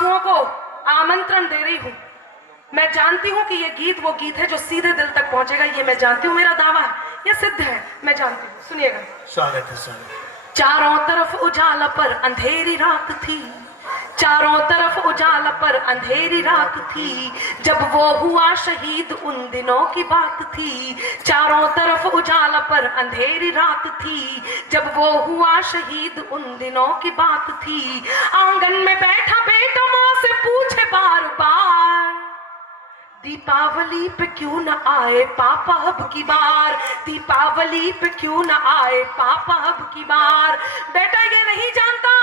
आंसुओं को आमंत्रण दे रही हूँ। मैं जानती हूँ कि ये गीत वो गीत है जो सीधे दिल तक पहुंचेगा, ये मैं जानती हूँ, मेरा दावा है, ये सिद्ध है, मैं जानती हूँ। सुनिएगा। स्वागत है, स्वागत। चारों तरफ उजाला पर अंधेरी रात थी, चारों तरफ उजाला पर अंधेरी रात थी, जब वो हुआ शहीद उन दिनों की बात थी। चारों तरफ उजाला पर अंधेरी रात थी, जब वो हुआ शहीद उन दिनों की बात थी। आंगन में बैठा बेटा माँ से पूछे बार बार, दीपावली पे क्यों न आए पापा अब की बार, दीपावली पे क्यों न आए पापा अब की बार। बेटा ये नहीं जानता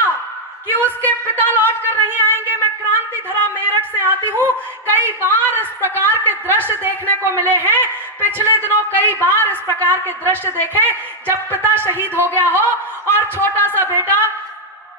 कि उसके पिता लौट कर नहीं आएंगे। मैं क्रांति धरा मेरठ से आती हूँ, कई बार इस प्रकार के दृश्य देखने को मिले हैं। पिछले दिनों कई बार इस प्रकार के दृश्य देखे जब पिता शहीद हो गया हो और छोटा सा बेटा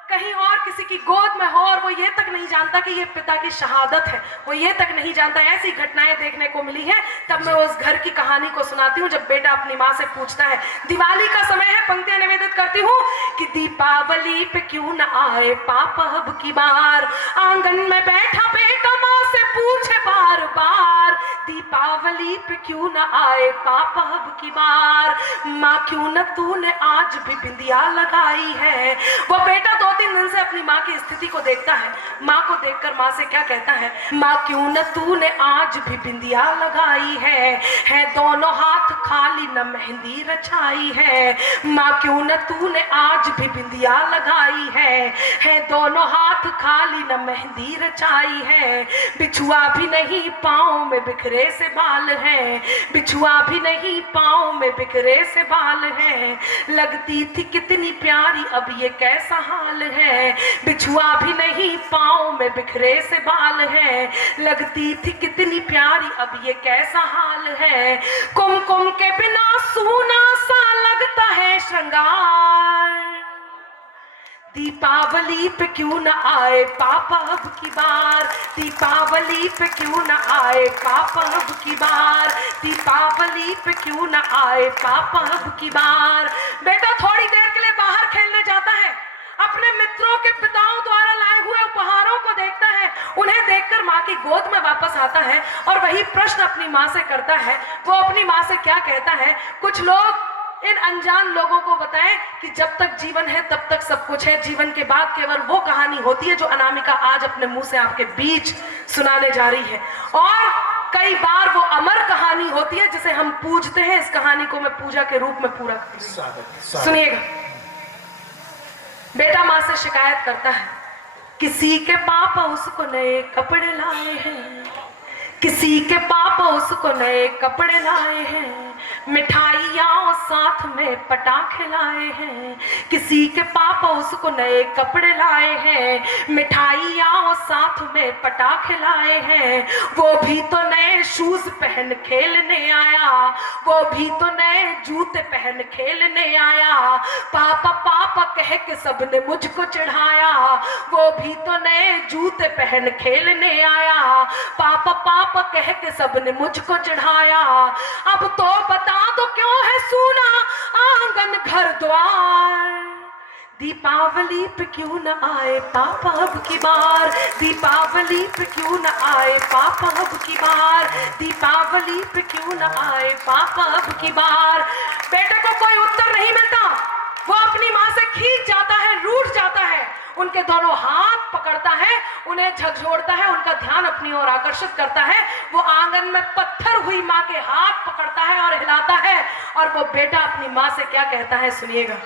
कहीं और किसी की गोद में हो और वो ये तक नहीं जानता कि ये पिता की शहादत है, वो ये तक नहीं जानता। ऐसी घटनाएं देखने को मिली है। तब मैं उस घर की कहानी को सुनाती हूँ जब बेटा अपनी माँ से पूछता है। दिवाली का समय है, पंक्तियां निवेदित करती हूँ कि दीपावली पे क्यों न आए पापा अब की बार, आंगन में बैठा बेटा माँ से पूछे बार बार, दीपावली पे क्यों न आए पापा अब की बार। माँ क्यों न तूने आज भी बिंदिया लगाई है। वो बेटा 2-3 दिन से अपनी माँ की स्थिति को देखता है। माँ को देखकर माँ से क्या कहता है, माँ क्यों न तूने आज भी बिंदिया लगाई है दोनों हाथ खाली न मेहंदी रचाई है। माँ क्यों न तूने आज भी बिंदिया लगाई है दोनों हाथ खाली न मेहंदी रचाई है। बिछुआ भी नहीं पाँव में बिखरे से बाल है, बिछुआ भी नहीं पाँव में बिखरे से बाल है। लगती थी कितनी प्यारी अब ये कैसा हाल है, बिछुआ भी नहीं पाँव में बिखरे से बाल है। लगती थी कितनी प्यारी अब ये कैसा हाल है। कुमकुम के बिना सूना सा लगता है श्रृंगार, दीपावली पे क्यों न आए पापा अब की बार, दीपावली पे क्यों न आए पापा अब की बार, दीपावली पे क्यों न आए पापा अब की बार। बेटा थोड़ी देर के लिए बाहर खेलने जाता है, अपने मित्रों के पिताओं द्वारा लाए हुए उपहारों को देखता है, उन्हें देखकर माँ की गोद में वापस आता है और वही प्रश्न अपनी माँ से करता है। वो अपनी माँ से क्या कहता है, कुछ लोग इन अनजान लोगों को बताएं कि जब तक जीवन है तब तक सब कुछ है, जीवन के बाद केवल वो कहानी होती है जो अनामिका आज अपने मुंह से आपके बीच सुनाने जा रही है। और कई बार वो अमर कहानी होती है जिसे हम पूजते हैं। इस कहानी को मैं पूजा के रूप में पूरा करती हूं। सुनिएगा। बेटा माँ से शिकायत करता है, किसी के पापा उसको नए कपड़े लाए हैं, किसी के पापा उसको नए कपड़े लाए हैं, मिठाइयाँ साथ में पटाखे लाए हैं। किसी के पापा उसको नए कपड़े लाए हैं, मिठाइयाँ साथ में पटाखे लाए हैं। वो भी तो नए शूज पहन खेलने आया, वो भी तो नए जूते पहन खेलने आया। पापा पापा कह के सबने मुझको चढ़ाया, वो भी तो नए जूते पहन खेलने आया। पापा पापा कह के सबने मुझको चढ़ाया। अब तो बता दो क्यों है सूना आंगन घर द्वार, दीपावली पे क्यों न आए पापा अब की बार, दीपावली पे क्यों न आए पापा अब की बार, दीपावली पे क्यों न आए पापा अब की बार। बेटे को कोई उत्तर नहीं मिलता। वो अपनी माँ से खींच जाता है, रूठ जाता है, उनके दोनों हाथ पकड़ता है, उन्हें झकझोरता है, उनका ध्यान अपनी ओर आकर्षित करता है। वो आंगन में पत्थर हुई माँ के हाथ पकड़ता है और हिलाता है। और वो बेटा अपनी माँ से क्या कहता है, सुनिएगा।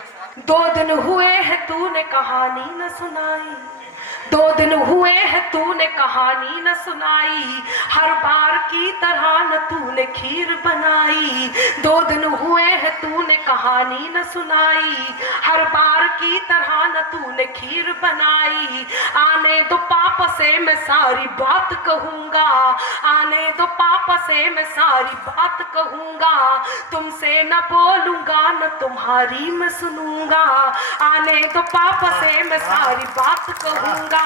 2 दिन हुए हैं तूने कहानी न सुनाई, 2 दिन हुए हैं तूने कहानी न सुनाई, हर बार की तरह न तूने खीर बनाई। 2 दिन हुए हैं तूने कहानी न सुनाई, हर बार की तरह न तूने खीर बनाई। आने दो पापा से मैं सारी बात कहूँगा, आने दो पापा से मैं सारी बात कहूँगा, तुमसे न बोलूँगा न तुम्हारी मैं सुनूँगा। आने दो पापा से मैं सारी बात कहूँगा,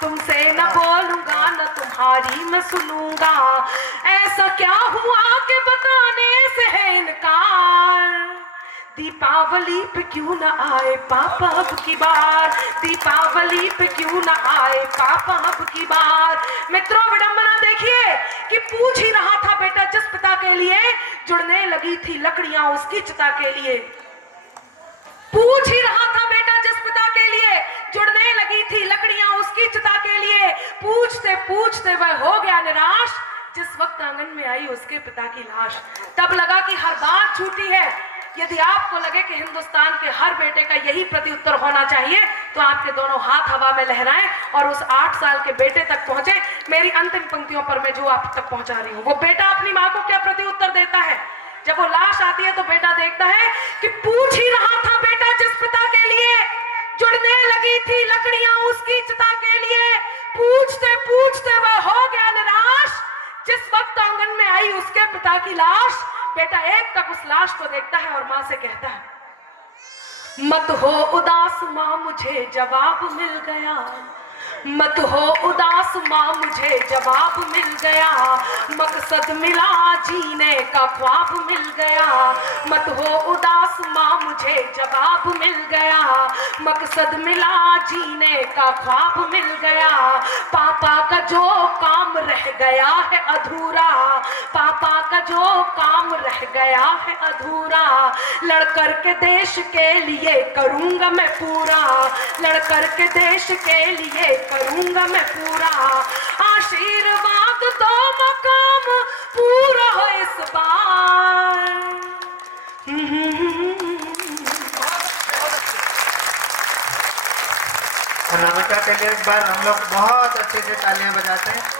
तुमसे न बोलूंगा न तुम्हारी मैं सुनूंगा। ऐसा क्या हुआ कि बताने से है इनकार, दीपावली पे क्यों न आए पापा अब की बार, दीपावली पे क्यों न आए पापा अब की बार। मित्रों, विडंबना देखिए कि पूछ ही रहा था बेटा जिस पिता के लिए, जुड़ने लगी थी लकड़ियां उसकी चिता के लिए। पूछ ही रहा था बेटा जिस पिता के लिए, जुड़ने लगी थी लकड़ियां उसकी चिता के लिए। पूछते पूछते वह हो गया निराश, जिस वक्त आंगन में आई उसके पिता की लाश। तब लगा कि हर बात झूठी है। यदि आपको लगे कि हिंदुस्तान के हर बेटे का यही प्रत्युत्तर होना चाहिए, तो आपके दोनों हाथ हवा में लहराएं और उस 8 साल के बेटे तक पहुंचे। मेरी अंतिम पंक्तियों पर मैं जो आप तक पहुंचा रही हूं, वो बेटा अपनी मां को क्या प्रत्युत्तर देता है। जब वो लाश आती है तो बेटा देखता है कि पूछ ही रहा था बेटा जिस पिता के लिए, जुड़ने लगी थी लकड़ियां उसकी चिता के लिए। पूछते पूछते वह हो गया निराश, जिस वक्त आंगन में आई उसके पिता की लाश। बेटा एक तक उस लाश को देखता है और मां से कहता है, मत हो उदास मां मुझे जवाब मिल गया, मत हो उदास मां मुझे जवाब मिल गया, मकसद मिला जीने का ख्वाब मिल गया। मत हो उदास मां मुझे जवाब मिल गया, मकसद मिला जीने का ख्वाब मिल गया। पापा का जो काम रह गया है अधूरा, पापा का जो काम रह गया है अधूरा, लड़कर के देश के लिए करूंगा मैं पूरा, लड़कर के देश के लिए करूंगा मैं पूरा। आशीर्वाद दो मकाम पूरा हो इस बार। और नमिता के लिए इस बार हम लोग बहुत अच्छे से तालियां बजाते हैं।